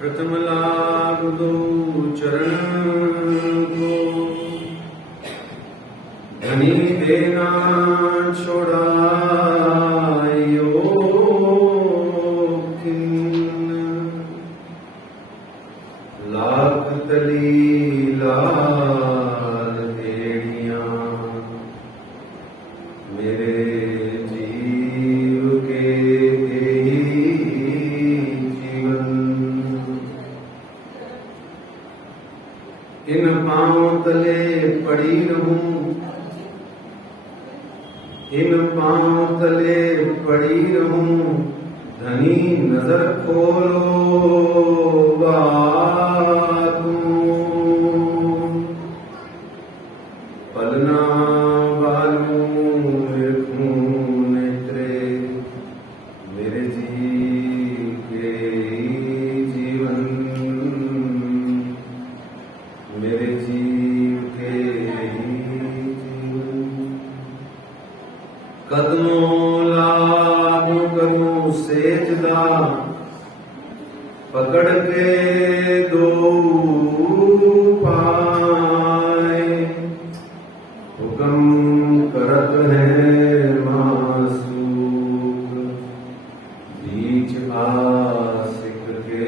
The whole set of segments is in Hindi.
प्रथम लाग दो चरण को, धनी देना छोड़ायो लाख तली लाल देड़िया मेरे जीव के इन पांव तले पड़ी रहूं, इन पांव तले पड़ी रहूं, धनी नजर खोलो बातूं, पलना बालूं देखूं नेत्रे मेरे जीव के जीवन, मेरे जीव के जीवन। कदमों लागू करूं सेजदा, पकड़ के दो पाए, हुक्म करत है मासूक, बीच आशिक के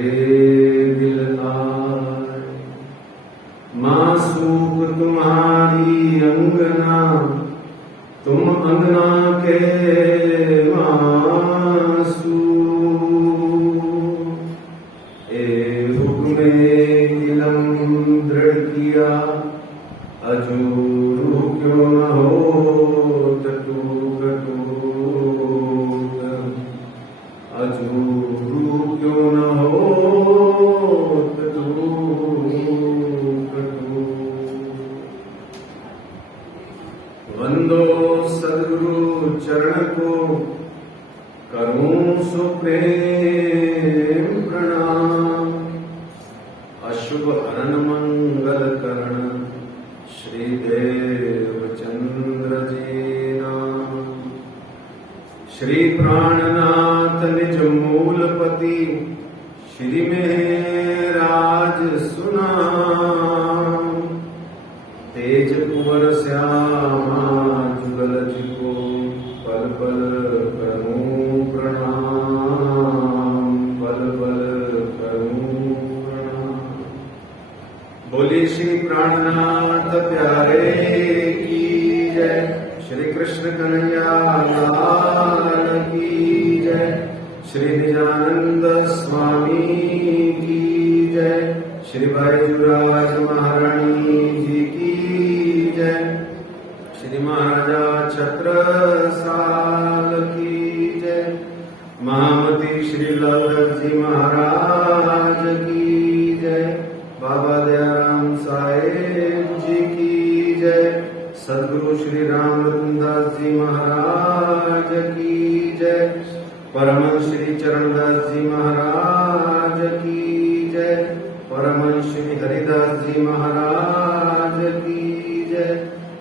दिल आए। मासूक तुम्हारी अंगना, तुम अंगना के मासूक, ए हुक्मे दिलम दृढ़ किया, अजूरू क्यों न हो टूक टूक, अजूरू क्यों न हो वंदो सद्गुरु चरण को, करूं सुप्रेम प्रणाम। अशुभ हरण मंगल करण श्री देवचंद्र जी नाम। श्री प्राणनाथ निज मूलपति, श्री मेहराज सुनाम। तेज कुंवर श्यामा जुगल जी को, पल पल करूं प्रणाम, पल पल करूं प्रणाम। बोले श्री प्राणनाथ प्यारे की जय, श्री कृष्ण कन्हैया लाल की जय, श्री निजानंद स्वामी की जय, श्री बैजूराज महारानी जी की जय, श्री महाराजा छत्रसाल की जय, महामती श्री लवधर जी महाराज की जय, बाबा दयाराम साहेब हरिदास जी महाराज की जय।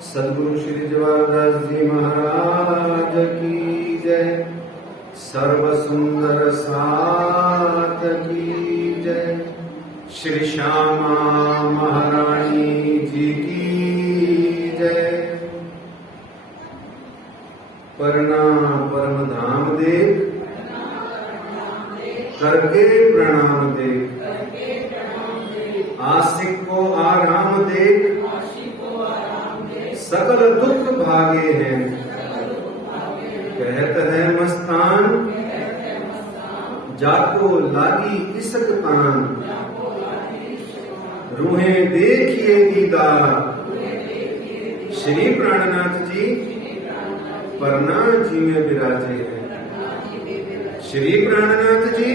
सद्गुरु श्री जवाहरदास जी महाराज की जय। सर्व सुंदर साथ की जय। श्री श्यामा महारानी जी की जय। प्रणाम परम धाम देख, करके प्रणाम देख, आशिक को आराम देख, सकल दुख भागे हैं, कहत है मस्तान, जाको लागी इसक तान, रूहें देखिए दीदार। श्री प्राणनाथ जी परना जी में विराजे हैं। श्री प्राणनाथ जी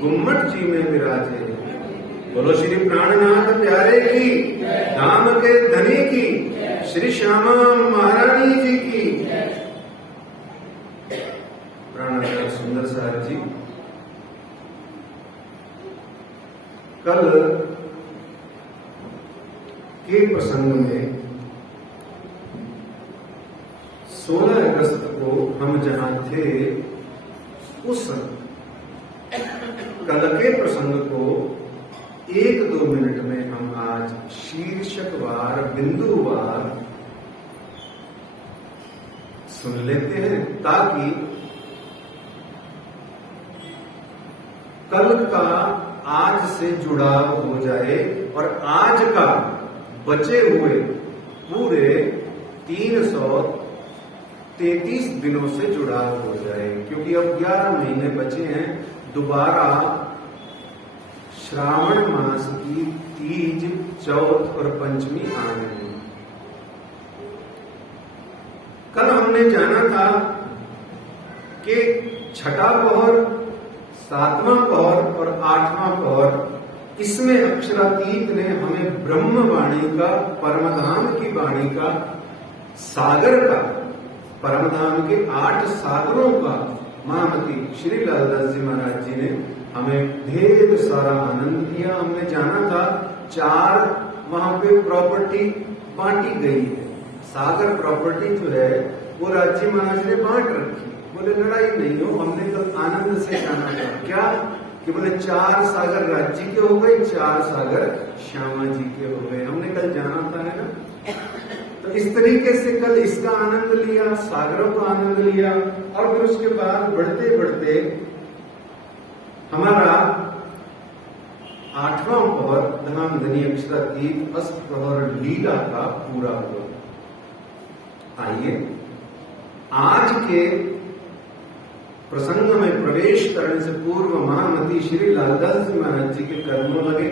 गुम्मट जी में विराजे हैं। बोलो श्री प्राणनाथ प्यारे की, धाम के धनी की, श्री श्यामा महारानी जी की। प्राणाचार्य सुंदर साहब जी कल के प्रसंग में 16 अगस्त को हम जहां थे, उस कल के प्रसंग को 1-2 मिनट में हम आज शीर्षकवार बिंदुवार सुन लेते हैं, ताकि कल का आज से जुड़ाव हो जाए और आज का बचे हुए पूरे 333 दिनों से जुड़ाव हो जाए, क्योंकि अब 11 महीने बचे हैं। दोबारा श्रावण मास की तीज, चौथ और पंचमी आ गई। कल हमने जाना था कि छठा पहर, 7वां पहर और 8वां पहर, इसमें अक्षरातीत ने हमें ब्रह्मवाणी का, परमधाम की वाणी का, सागर का, परमधाम के 8 सागरों का महामती श्री लालदास जी महाराज जी ने हमें ढेर सारा आनंद दिया। हमने जाना था 4 वहां पे प्रॉपर्टी बांटी गई है। सागर प्रॉपर्टी जो है वो राज्य महाराज ने बांट रखी। बोले लड़ाई नहीं हो, हमने कल आनंद से जाना था। क्या कि बोले 4 सागर राज्य के हो गए, 4 सागर श्यामा जी के हो गए। हमने कल जाना था, है ना। तो इस तरीके से कल इसका आनंद लिया, सागरों का आनंद लिया, और फिर उसके बाद बढ़ते बढ़ते हमारा 8वां पहर धाम धनी अक्षरातीत अष्ट प्रहर लीला का पूरा हुआ। आइए आज के प्रसंग में प्रवेश करने से पूर्व महामती श्री लालदास जी महाराज जी के कर्मों लगे,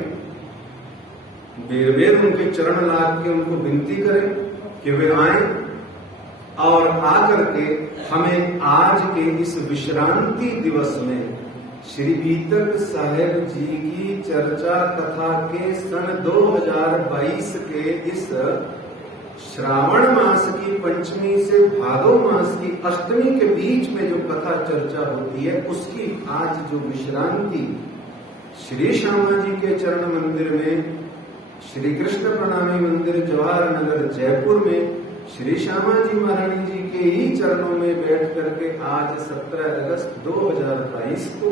बेर बेर उनके चरण लाग के उनको विनती करें कि वे आए और आकर के हमें आज के इस विश्रांति दिवस में श्री बीतक साहेब जी की चर्चा कथा के सन 2022 के इस श्रावण मास की पंचमी से भादो मास की अष्टमी के बीच में जो कथा चर्चा होती है, उसकी आज जो विश्रांति श्री श्यामा जी के चरण मंदिर में, श्री कृष्ण प्रणामी मंदिर जवाहर नगर जयपुर में श्री श्यामा जी महारानी जी के ही चरणों में बैठ करके आज 17 अगस्त 2022 को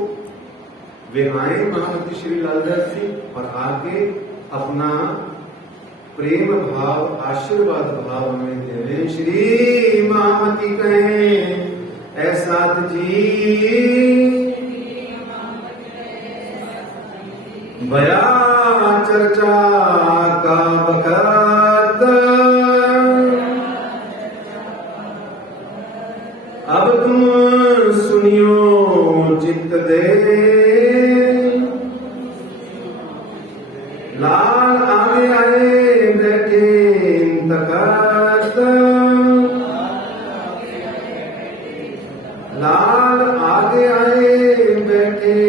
वे आए महामती श्री लालदास जी, और आके अपना प्रेम भाव, आशीर्वाद भाव में देवे। श्री महामती कहें ऐसा जी, बया चर्चा का बखत, अब तुम सुनियो चित्त दे, लाल आगे आए बैठे तकत, लाल आगे आए बैठे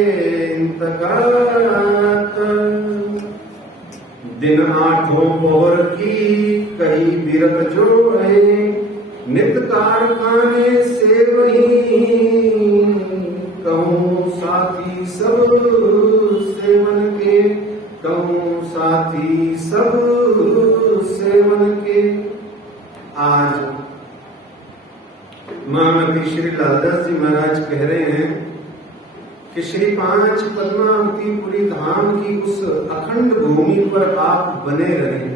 तकत, दिन 8 पहर की कई बिरक जो है, नित कारखाने से वही कहूँ साथी सब सेवन के, कहूं साथी सब सेवन के। आज महामती श्री लालदास जी महाराज कह रहे हैं कि श्री 5 पद्मावतीपुरी धाम की उस अखंड भूमि पर आप बने रहे,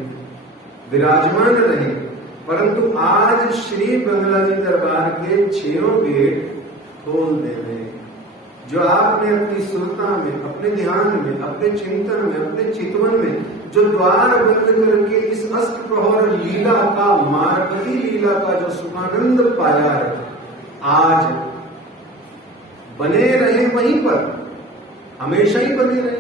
विराजमान रहे, परंतु आज श्री बंगला जी दरबार के 6 गेट खोल दे रहे हैं। जो आपने अपनी सुरता में, अपने ध्यान में, अपने चिंतन में, अपने चितवन में जो द्वार बंद करके इस अष्टप्रहर लीला का, मारकती लीला का जो सुखानंद पाया है, आज बने रहे वहीं पर, हमेशा ही बने रहे,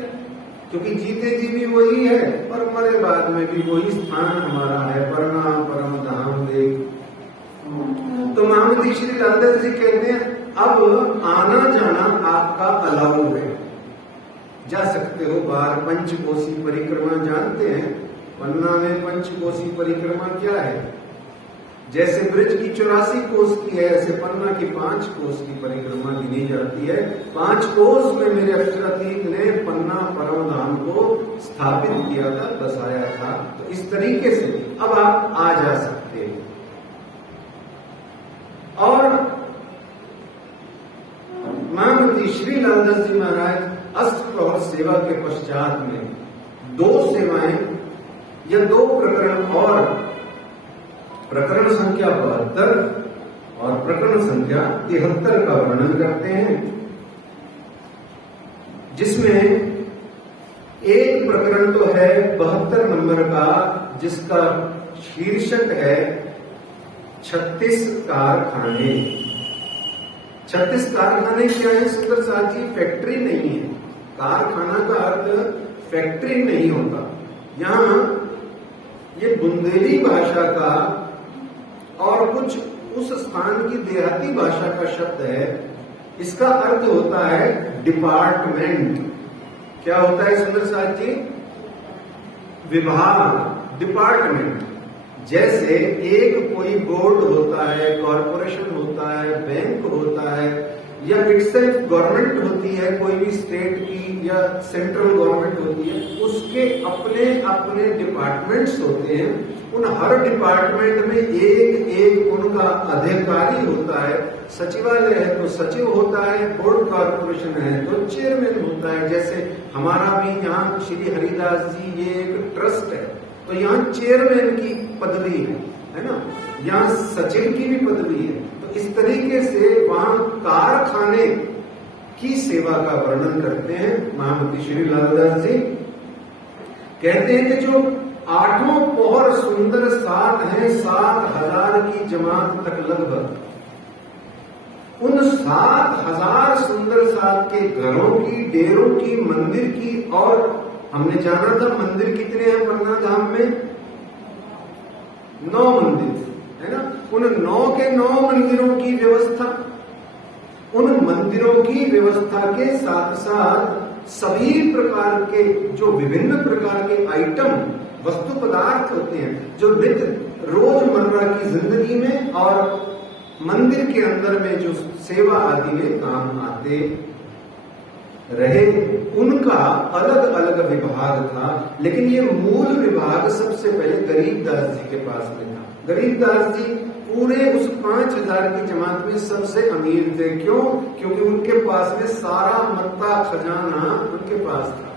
क्योंकि जीते जी भी वही है और मरे बाद में भी वही स्थान हमारा है। प्रणाम परम धाम देख। तो महामती श्री लालदास जी कहते हैं अब आना जाना आपका अलाउ है, जा सकते हो बाहर। पंचकोसी परिक्रमा जानते हैं, पन्ना में पंचकोसी परिक्रमा क्या है? जैसे ब्रज की 84 कोस की है, ऐसे पन्ना की 5 कोस की परिक्रमा गिनी जाती है। 5 कोस में मेरे अक्षरातीत ने पन्ना परम धाम को स्थापित किया था, बसाया था। तो इस तरीके से अब आप आ जा सकते हैं। और महामती श्री लालदास जी महाराज अष्टप्रहर सेवा के पश्चात में 2 सेवाएं या 2 प्रकरण और, प्रकरण संख्या 72 और प्रकरण संख्या 73 का वर्णन करते हैं, जिसमें एक प्रकरण तो है 72 नंबर का, जिसका शीर्षक है 36 कारखाने। 36 कारखाने क्या है सुंदर साथ जी? फैक्ट्री नहीं है। कारखाना का अर्थ फैक्ट्री नहीं होता। यहाँ ये बुंदेली भाषा का और कुछ उस स्थान की देहाती भाषा का शब्द है। इसका अर्थ होता है डिपार्टमेंट। क्या होता है सुंदर साथ जी? विभाग, डिपार्टमेंट। जैसे एक कोई बोर्ड होता है, कॉरपोरेशन होता है, बैंक होता है, या इटसेल्फ गवर्नमेंट होती है, कोई भी स्टेट की या सेंट्रल गवर्नमेंट होती है, उसके अपने अपने डिपार्टमेंट्स होते हैं। उन हर डिपार्टमेंट में एक एक उनका अधिकारी होता है। सचिवालय है तो सचिव होता है, बोर्ड कॉर्पोरेशन है तो चेयरमैन होता है। जैसे हमारा भी यहाँ श्री हरिदास जी ये एक ट्रस्ट है, तो यहाँ चेयरमैन की पदवी है ना, यहाँ सचिव की भी पदवी है। तो इस तरीके से वहां कारखाने की सेवा का वर्णन करते हैं महामती श्री लालदास जी। कहते हैं कि जो 8वां पोहर सुंदर सात है, 7,000 की जमात तक लगभग, उन 7,000 सुंदर सात के घरों की, डेरों की, मंदिर की, और हमने जाना था मंदिर कितने हैं पन्ना धाम में? 9 मंदिर है ना। उन 9 के 9 मंदिरों की व्यवस्था, उन मंदिरों की व्यवस्था के साथ साथ सभी प्रकार के जो विभिन्न प्रकार के आइटम, वस्तु पदार्थ होते हैं, जो नित्य रोजमर्रा की जिंदगी में और मंदिर के अंदर में जो सेवा आदि में काम आते रहे, उनका अलग अलग विभाग था। लेकिन ये मूल विभाग सबसे पहले गरीबदास जी के पास में था। गरीबदास जी पूरे उस 5,000 की जमात में सबसे अमीर थे। क्यों? क्योंकि उनके पास में सारा मत्ता खजाना उनके पास था।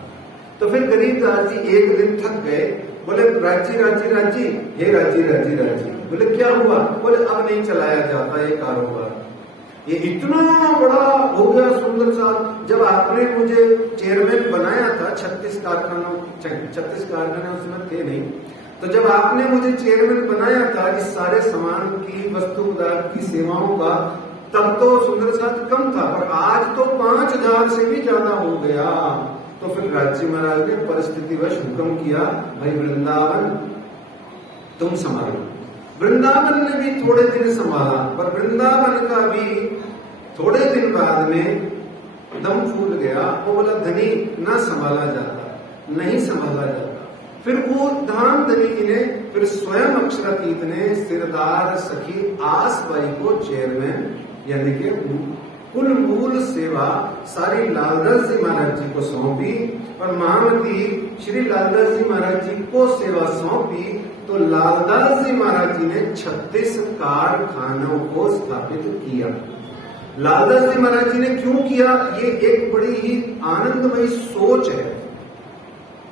तो फिर गरीबदास जी एक दिन थक गए, बोले राजी राजी राजी, हे राजी राजी राजी। बोले क्या हुआ? बोले अब नहीं चलाया जाता ये कारोबार, ये इतना बड़ा हो गया सुंदर सा। जब आपने मुझे चेयरमैन बनाया था 36 कारखाने उसमें थे नहीं, तो जब आपने मुझे चेयरमैन बनाया था इस सारे सामान की, वस्तु पदार्थ की, सेवाओं का, तब तो सुंदर साथ कम था, पर आज तो 5,000 से भी ज्यादा हो गया। तो फिर राज्य महाराज ने परिस्थितिवश हुक्म किया, भाई वृंदावन तुम संभालो। वृंदावन ने भी थोड़े दिन संभाला, पर वृंदावन का भी थोड़े दिन बाद में दम फूल गया। वो बोला धनी ना संभाला जाता, नहीं संभाला जाता। फिर वो धाम धनी ने, फिर स्वयं अक्षरातीत ने सिरदार सखी आसबाई को चेयरमैन, यानी कि कुल मूल सेवा सारी लालदास जी महाराज जी को सौंपी। और महामती श्री लालदास जी महाराज जी को सेवा सौंपी तो लालदास जी महाराज जी ने 36 कारखानों को स्थापित किया। लालदास जी महाराज जी ने क्यों किया? ये एक बड़ी ही आनंदमयी सोच है,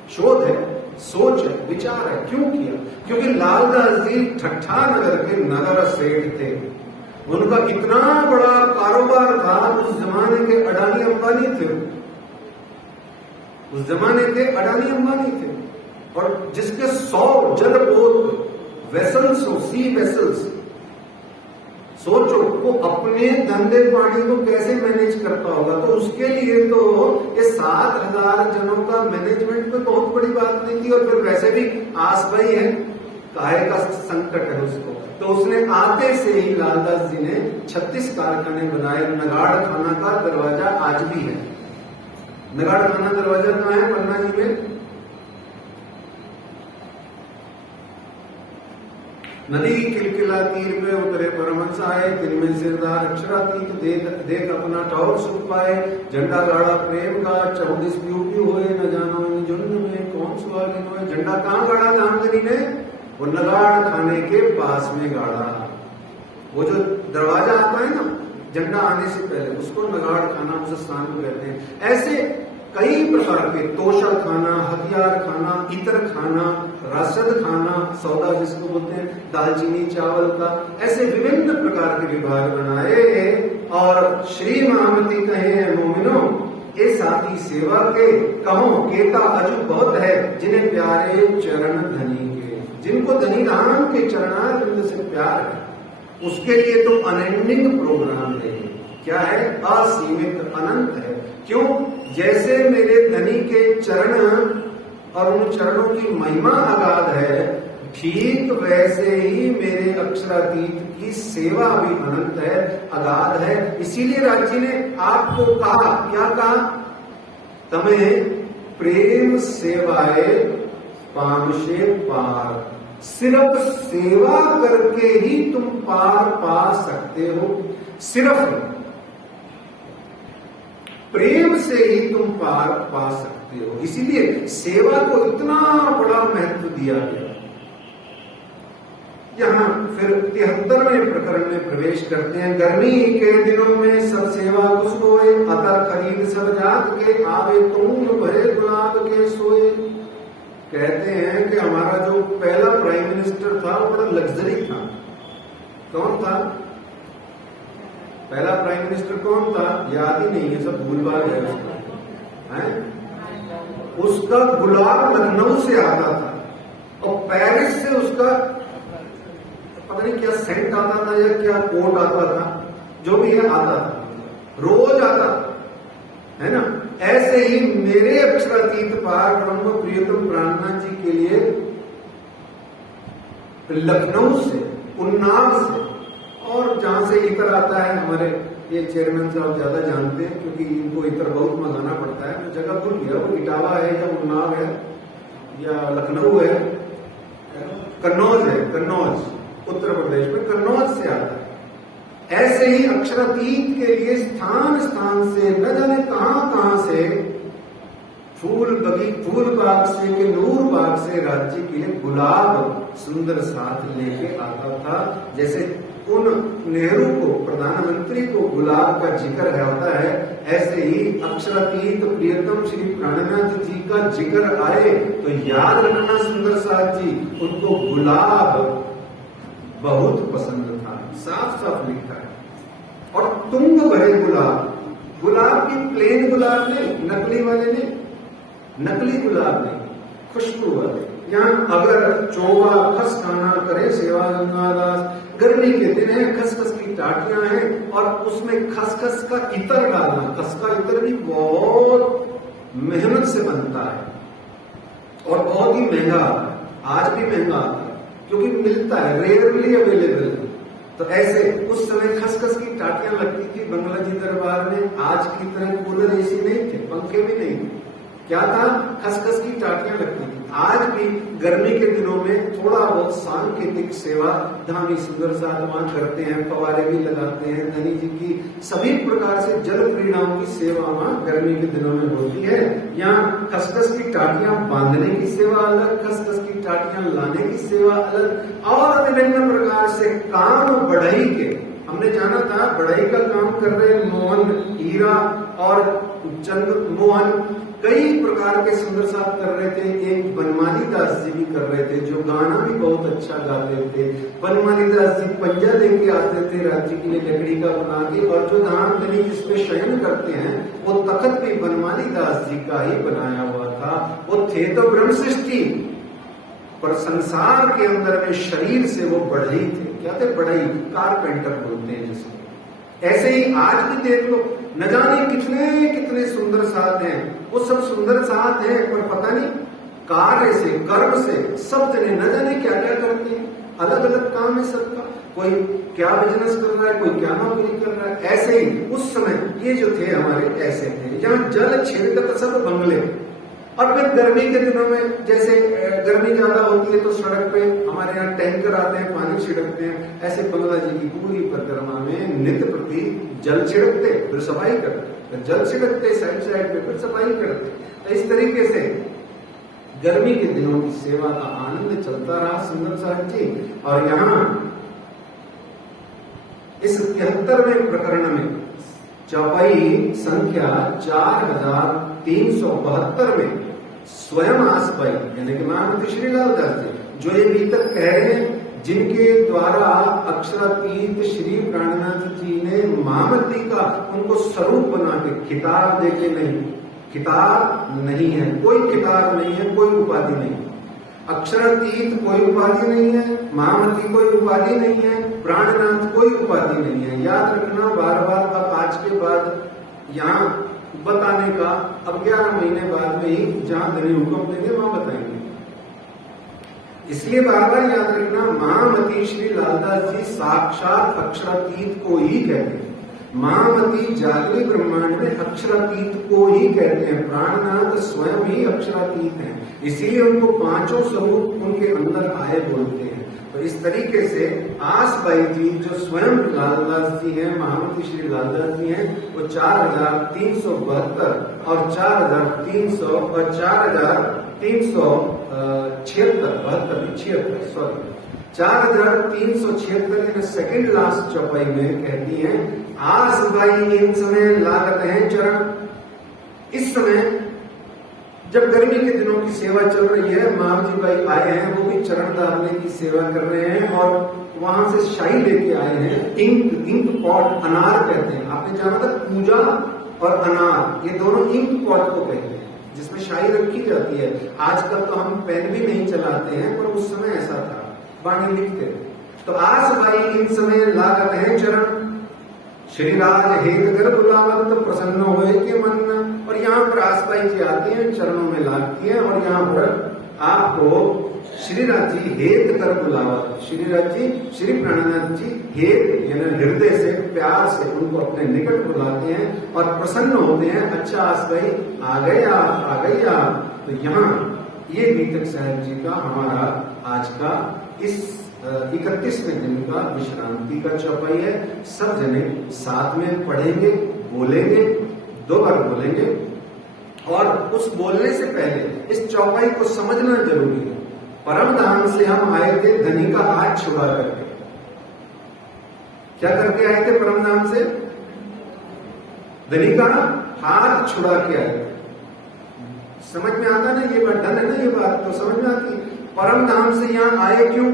शोध है, सोच है, विचार है। क्यों किया? क्योंकि लालदास जी ठट्ठा नगर के नगर सेठ थे। उनका इतना बड़ा कारोबार था, उस जमाने के अडानी अंबानी थे, उस जमाने के अडानी अंबानी थे, और जिसके 100 जलपोत वेसल्स हो, सी वेसल्स, सोचो वो अपने धंधे पानी को कैसे मैनेज करता होगा। तो उसके लिए तो ये 7,000 जनों का मैनेजमेंट तो बहुत बड़ी बात नहीं थी। और फिर वैसे भी आस भाई है, काहे का संकट है उसको, तो उसने आते से ही लालदास जी ने 36 कारखाने बनाए। नगाड़ खाना का दरवाजा आज भी है। नगाड़ खाना दरवाजा कहाँ है? पन्ना जी में। नदी किलकिला तीर पे उतरे परमहंस आए, दिन में सिरदार अक्षरातीत देख अपना ठौर सुख पाए। झंडा गाड़ा प्रेम का 24 प्यूपी हुए, न जानो इन झुंड में कौन सुहागिन हुए। झंडा कहाँ गाड़ा जामदनी ने? वो नगाड़ खाने के पास में गाड़ा। वो जो दरवाजा आता है ना झंडा आने से पहले, उसको नगाड़ खाना, उसे स्थान को कहते हैं। ऐसे कई प्रकार के, तोशा खाना, हथियार खाना, इतर खाना, रसद खाना, सौदा जिसको बोलते हैं, दालचीनी चावल का, ऐसे विभिन्न प्रकार के विभाग बनाए। और श्री महामती कहे मोमिनो ये साथी सेवा के, कहो केता अजु बहुत है, जिन्हें प्यारे चरण धनी के। जिनको धनी राम के चरणारविंद से प्यार है, उसके लिए तो अनएंडिंग प्रोग्राम है। क्या है? असीमित, अनंत है। क्यों? जैसे मेरे धनी के चरण और उन चरणों की महिमा अगाध है, ठीक वैसे ही मेरे अक्षरातीत की सेवा भी अनंत है, अगाध है। इसीलिए राज्य ने आपको कहा, क्या कहा? तमें प्रेम सेवाए पामशे पार। सिर्फ सेवा करके ही तुम पार पा सकते हो। सिर्फ प्रेम से ही तुम पार पा सकते हो। इसीलिए सेवा को इतना बड़ा महत्व दिया गया। यहां फिर 73वें प्रकरण में प्रवेश करते हैं। गर्मी के दिनों में सब सेवा कुछ होए, अतर खरीद सब जात के, आवे तुम भरे गुलाब के सोए। कहते हैं कि हमारा जो पहला प्राइम मिनिस्टर था वो बड़ा लग्जरी था। कौन था पहला प्राइम मिनिस्टर? कौन था? याद ही नहीं है, सब भूलभाल है उसका। उसका गुलाब लखनऊ से आता था, और पेरिस से उसका पता नहीं क्या सेंट आता था या क्या कोट आता था, जो भी है आता था, रोज आता है ना। ऐसे ही मेरे अक्षरातीत पार ब्रह्म प्रियतम प्राणनाथ जी के लिए लखनऊ से, उन्नाव से, और जहां से इतर आता है, हमारे ये चेयरमैन साहब ज्यादा जानते हैं क्योंकि इनको इतर बहुत मंगाना पड़ता है। तो जगह भूल गया, वो इटावा है या उन्नाव है या लखनऊ है, कन्नौज है, कन्नौज उत्तर प्रदेश में, कन्नौज से आता है। ऐसे ही अक्षरातीत के लिए स्थान स्थान से, न जाने कहां से, फूल बाग से के नूर बाग से राज्य के लिए गुलाब सुंदर साथ लेके आता था। जैसे उन नेहरू को, प्रधानमंत्री को गुलाब का जिक्र होता है, ऐसे ही अक्षरातीत प्रियतम श्री प्राणनाथ जी का जिक्र आए तो याद रखना सुंदर साथ जी, उनको गुलाब बहुत पसंद था। साफ साफ लिखा है। और तुंग भरे गुलाब, गुलाब की प्लेन गुलाब नहीं, नकली वाले नहीं, नकली गुलाब नहीं, खुशबू वाले। यहाँ अगर चौवा खस खाना करे सेवा गंगादास, गर्मी के दिन है, खसखस की टाटियां हैं और उसमें खसखस का इतर डालना। खस का इतर भी बहुत मेहनत से बनता है और बहुत ही महंगा आता है। आज भी महंगा आता है क्योंकि मिलता है, रेयरली अवेलेबल है। तो ऐसे उस समय खसखस की टाटियां लगती थी बंगला जी दरबार में। आज की तरह कूलर एसी नहीं थे, पंखे भी नहीं थे, क्या था? खसखस की टाटियां लगती थी। आज भी गर्मी के दिनों में थोड़ा बहुत सांकेतिक सेवा धामी सुंदर साथ वहां करते हैं, फवारे भी लगाते हैं, धनी जी की सभी प्रकार से जल क्रीड़ाओं की सेवा वहां गर्मी के दिनों में होती है। यहाँ खसखस की टाटियां बांधने की सेवा अलग, खसखस की टाटियां लाने की सेवा अलग, और विभिन्न प्रकार से काम बढ़ई के, हमने जाना था बढ़ई का काम कर रहे मोहन, हीरा और चंद मोहन कई प्रकार के सुंदर साथ कर रहे थे। एक बनमाली दास जी भी कर रहे थे जो गाना भी बहुत अच्छा गाते थे। बनमाली दास जी पंजा लेके आते थे राज्य के लिए लकड़ी का बना के, और जो धाम धनी जिसमें शयन करते हैं वो तख्त भी बनमाली दास जी का ही बनाया हुआ था। वो थे तो ब्रह्म सृष्टि, पर संसार के अंदर में शरीर से वो बढ़ई थे। क्या थे? बढ़ई, कारपेंटर बोलते हैं जिसको। ऐसे ही आज भी देख लो, न जाने कितने कितने सुंदर साथ हैं। वो सब सुंदर साथ हैं, पर पता नहीं कार्य से, कर्म से सब जने न जाने क्या क्या करते हैं। अलग अलग काम है सबका, कोई क्या बिजनेस कर रहा है, कोई क्या नौकरी कर रहा है। ऐसे ही उस समय ये जो थे हमारे ऐसे थे, जहाँ जल छिड़कत सब बंगले। और फिर गर्मी के दिनों में जैसे गर्मी ज्यादा होती है तो सड़क पे हमारे यहाँ टैंकर आते हैं, पानी छिड़कते हैं। ऐसे बंगला जी की पूरी परिक्रमा में नित्य प्रति जल छिड़कते, फिर सफाई करते, फिर जल छिड़कते साइड साइड पे, फिर सफाई करते। तो इस तरीके से गर्मी के दिनों की सेवा का आनंद चलता रहा सुंदर साहब जी। और यहाँ इस 73वें प्रकरण में चौपाई संख्या 4372 में स्वयं आसपाई यानी कि महामती श्रीलाल दास जी, जो ये अभी तक कह रहे हैं, जिनके द्वारा अक्षरातीत श्री प्राणनाथ जी ने महामती का उनको स्वरूप बना के खिताब देके, नहीं खिताब नहीं है, कोई खिताब नहीं है, कोई उपाधि नहीं, अक्षरातीत कोई उपाधि नहीं है, महामती कोई उपाधि नहीं है, प्राणनाथ कोई उपाधि नहीं है। याद रखना, बार बार अब आज के बाद यहाँ बताने का, अब 11 महीने बाद में ही जहां धनी हुक्म देंगे वहां बताएंगे। इसलिए बार बार याद रखना, महामती श्री लालदास जी साक्षात अक्षरातीत को ही कहते हैं। महामती जागृत ब्रह्मांड में अक्षरातीत को ही कहते हैं। प्राणनाथ स्वयं ही अक्षरातीत हैं, इसीलिए उनको पांचों स्वरूप उनके अंदर आए बोलते हैं। तो इस तरीके से आसबाई जी जो स्वयं लालदास जी हैं, महामती श्री लालदास जी हैं, वो 4372 और 4300 और 4376 सेकंड लास्ट चौपाई में कहती हैं, आसबाई इन समय लागत है चरण। इस समय जब गर्मी के दिनों की सेवा चल रही है, महाजी भाई आए हैं, वो भी चरण डालने की सेवा कर रहे हैं, और वहां से शाही लेके आए हैं। इंक पॉट, अनार कहते हैं, आपने जाना था पूजा और अनार, ये दोनों इंक पॉट को कहते हैं, जिसमें शाही रखी जाती है। आजकल तो हम पेन भी नहीं चलाते हैं, पर उस समय ऐसा था, वाणी लिखते। तो आस भाई इन समय लागत है चरण, श्री राज हेत कर बुलावत प्रसन्न होए के मन। और यहाँ पर आसपाई जी आती हैं, चरणों में लागती हैं, और यहाँ पर आपको श्रीराज जी हेत कर बुलावत, श्रीराज जी श्री प्राणनाथ जी हेत यानी हृदय से प्यार से उनको अपने निकट बुलाते हैं और प्रसन्न होते हैं। अच्छा आसपाई आ गए आप। तो यहाँ ये बीतक साहब जी का हमारा आज का इस 31वें दिन का विश्रांति का चौपाई है। सब जने साथ में पढ़ेंगे, बोलेंगे, 2 बार बोलेंगे, और उस बोलने से पहले इस चौपाई को समझना जरूरी है। परम धाम से हम आए थे धनी का हाथ छुड़ा करके। क्या करके आए थे परम धाम से? धनी का हाथ छुड़ा के आए। समझ में आता ना ये बात? डन है ना ये बात? तो समझ में आती। परम धाम से यहाँ आए क्यों?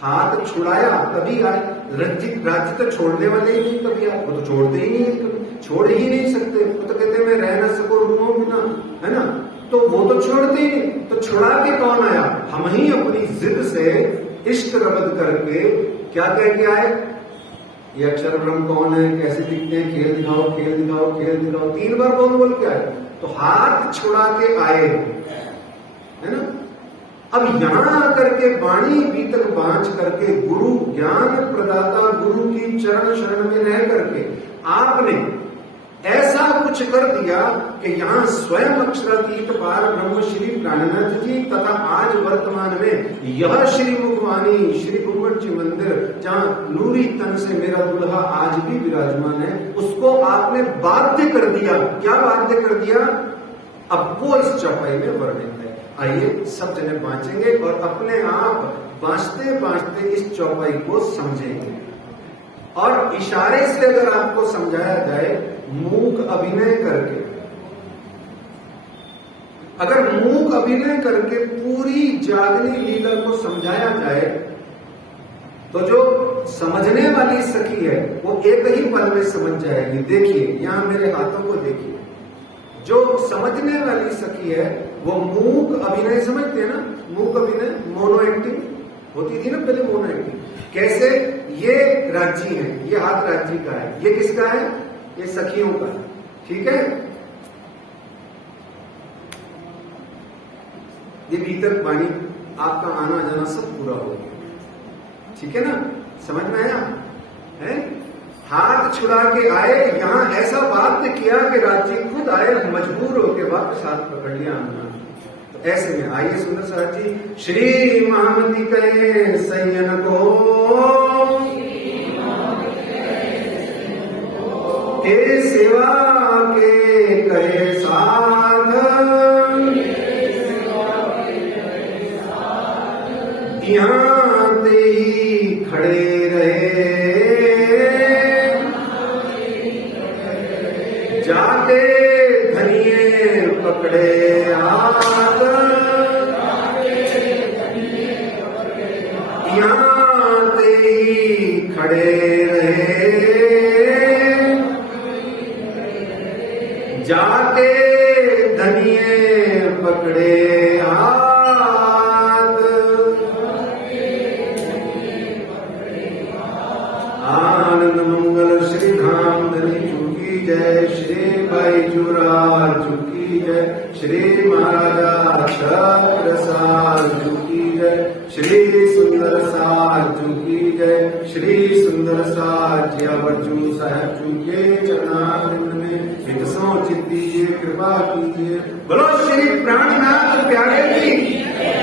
हाथ छुड़ाया तभी आए। राज्य तो छोड़ने वाले ही नहीं तभी आए, वो तो छोड़ते ही नहीं है, छोड़ ही नहीं सकते। वो तो कहते मैं रह ना सको रूपों बिना, है ना? तो वो तो छोड़ते ही नहीं। तो छुड़ा के कौन आया? हम ही अपनी जिद से इष्ट रबद करके क्या कह के आए? ये अक्षर ब्रह्म कौन है, कैसे दिखते हैं, खेल दिखाओ, खेल दिखाओ, खेल दिखाओ, 3 बार बोल के आए। तो हाथ छुड़ा के आए, है ना? अब यहां आकर के वाणी बीतक बांच करके गुरु ज्ञान प्रदाता गुरु की चरण शरण में रह करके आपने ऐसा कुछ कर दिया कि यहाँ स्वयं अक्षरातीत पार ब्रह्म श्री प्राणनाथ जी तथा आज वर्तमान में यह श्री मुखवाणी श्री गुम्बद जी मंदिर जहाँ नूरी तन से मेरा दुल्हा आज भी विराजमान है, उसको आपने बाध्य कर दिया। क्या बाध्य कर दिया? अब वो इस चौपाई में वर्णित है। आइए सब जने बांचेंगे और अपने आप बांचते बांचते इस चौपाई को समझेंगे। और इशारे से अगर आपको समझाया जाए, मूक अभिनय करके, अगर मूक अभिनय करके पूरी जागनी लीला को समझाया जाए तो जो समझने वाली सखी है वो एक ही पल में समझ जाएगी। देखिए यहां मेरे हाथों को देखिए, जो समझने वाली सखी है वो मूक अभिनय, समझते हैं ना मूक अभिनय, मोनो एक्टिंग होती थी ना पहले, मोनो एक्टिंग। कैसे? ये राज्य है, ये हाथ राज्य का है, ये किसका है? ये सखियों का है, ठीक है। ये भीतर पानी आपका आना जाना सब पूरा हो गया, ठीक है ना, समझ में आया है? हाथ छुड़ा के आए, यहां ऐसा बात किया कि राज्य खुद आए, मजबूर होकर वापस हाथ पकड़ लिया आना। तो ऐसे में आइए सुंदर साहब जी, श्री महामती कहे सैयन को ए सेवा के कहे साथ, यहाँ ते ही खड़े रहे, जाके धनिये पकड़े हाथ, यहाँ ते ही खड़े रहे, जाके धनिये पकड़े हाथ। आनंद मंगल श्री धाम धनी की जय, श्री भाई जुराज की जय, श्री महाराजा छत्रसाल की जय, श्री सुंदर साज की जय, श्री सुंदर साज वर्जू साहब के चरणारविंद में हितसों चित दीजिए, कृपा कीजिए। बोलो श्री प्राणनाथ प्यारे की,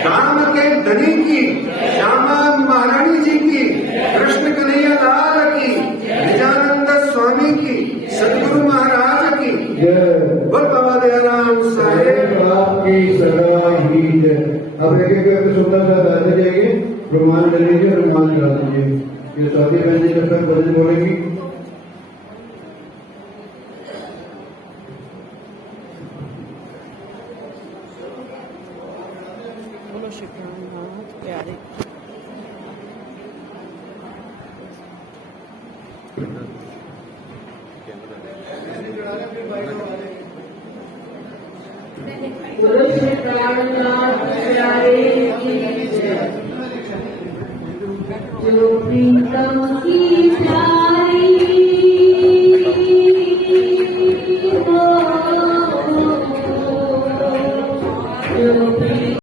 राम के धनी की, श्यामा महारानी जी की, कृष्ण कन्हैया लाल की, निजानंद स्वामी की, सदगुरु महाराज की, बोल बाबा दयाराम साहेब आपकी सदा ही जय। अब एक एक करके सुंदर सा बैठे जाइए, रुमाल ले लीजिए, रुमाल चला दीजिए। ये सौदी बहन जी जब तक भजन बोलेगी, बोलो श्री प्राणनाथ प्यारे। बोलो श्री प्राणनाथ प्यारे की जय। जो प्रीतम